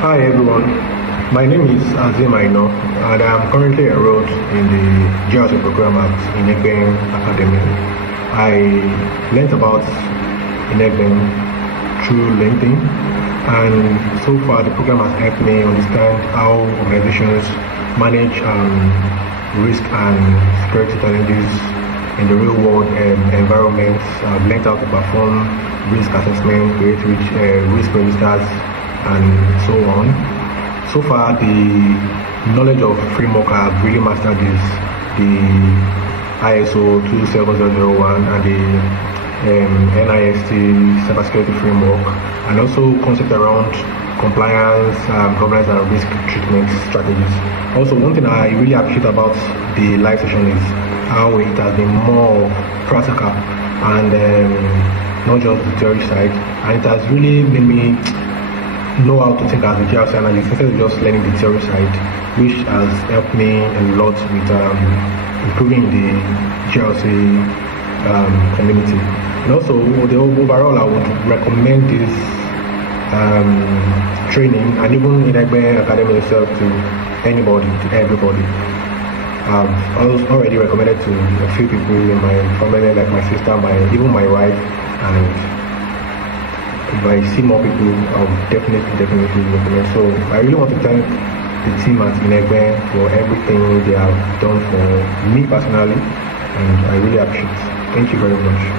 Hi everyone, my name is Azzim Aina and I am currently enrolled in the GRC program at Inegben Academy. I learned about Inegben through LinkedIn, and so far the program has helped me understand how organizations manage risk and security challenges in the real world environments. I've learned how to perform risk assessment, create risk registers, and so on. So far, the knowledge of framework I've really mastered is the ISO 27001 and the NIST cybersecurity framework, and also concept around compliance, governance, and risk treatment strategies. Also, one thing I really appreciate about the live session is how it has been more practical and not just the theory side, and it has really made me know how to think as a GRC analyst instead of just learning the theory side, which has helped me a lot with improving the GRC community. And also, overall, I would recommend this training and even Inegben Academy itself to anybody, to everybody. I've already recommended to a few people in my family, like my sister, even my wife, and if I see more people, I'll definitely recommend. So I really want to thank the team at Inegben for everything they have done for me personally, and I really appreciate it. Thank you very much.